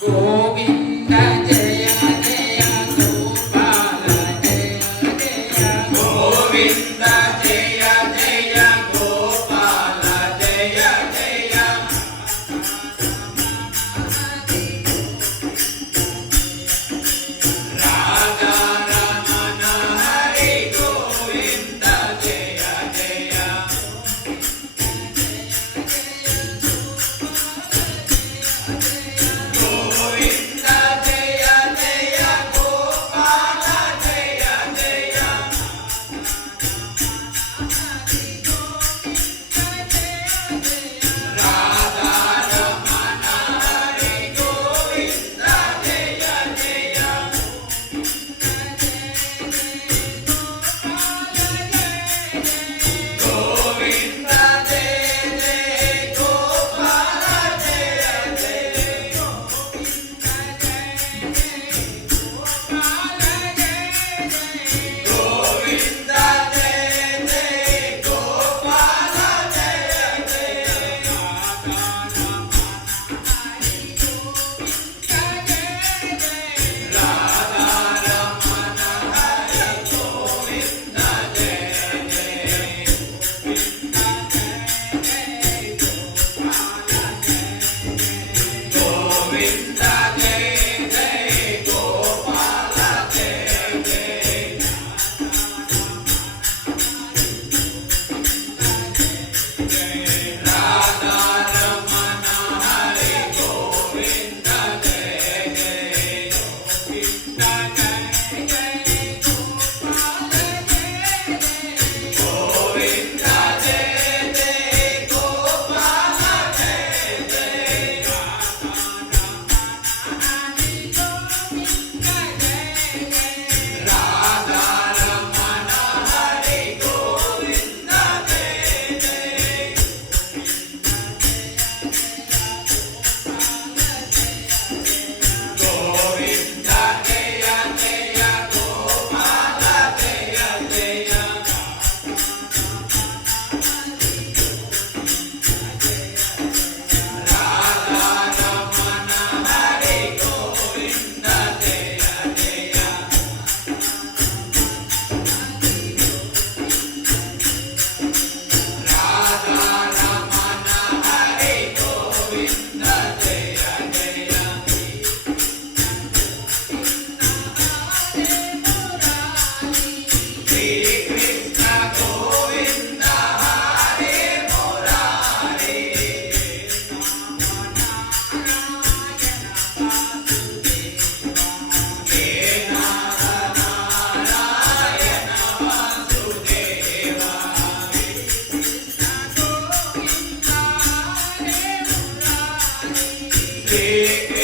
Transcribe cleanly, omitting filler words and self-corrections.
ಗೋವಿಂದ ಜಯ ಜಯ ಗೋಪಾಲ ಜಯ ಜಯ ಗೋವಿಂದ ಜಯ ಜಯ ಗೋಪಾಲ ಜಯ ಜಯ ರಾಧಾ ರಮಣ ಹರಿ ಗೋವಿಂದ ಜಯ ಜಯ ಗೋವಿಂದ ಜಯ ಜಯ ಗೋಪಾಲ ಜಯ ಜಯ ರಾಧಾ ರಮಣ ಹರಿ ಗೋವಿಂದ ಜಯ ಜಯ ಗೋವಿಂದ ಜಯ ಜಯ ಗೋಪಾಲ ಜಯ ಜಯ ಗೋವಿಂದ ಜಯ ಜಯ ಗೋಪಾಲ ಜಯ ಜಯ ರಾಧಾ ರಮಣ ಹರಿ ಗೋವಿಂದ ಜಯ ಜಯ ಗೋವಿಂದ ಜಯ ಜಯ ಗೋಪಾಲ ಜಯ ಜಯ ರಾಧಾ ರಮಣ ಹರಿ ಗೋವಿಂದ ಜಯ ಜಯ ಗೋವಿಂದ ಜಯ ಜಯ ಗೋಪಾಲ ಜಯ ಜಯ ರಾಧಾ ರಮಣ ಹರಿ ಗೋವಿಂದ ಜಯ ಜಯ ಗೋವಿಂದ ಜಯ ಜಯ ಗೋಪಾಲ ಜಯ ಜಯ ರಾಧಾ ರಮಣ ಹರಿ ಗೋವಿಂದ ಜಯ ಜಯ ರಾಧಾ ರಮಣ ಹರಿ ಗೋವಿಂದ ಜಯ ಜಯ ಶ್ರೀ ಕೃಷ್ಣ ಗೋವಿಂದ ಹರೇ ಮುರಾರಿ ಹೇ ನಾರಾಯಣ ವಾಸುದೇವ ಶ್ರೀ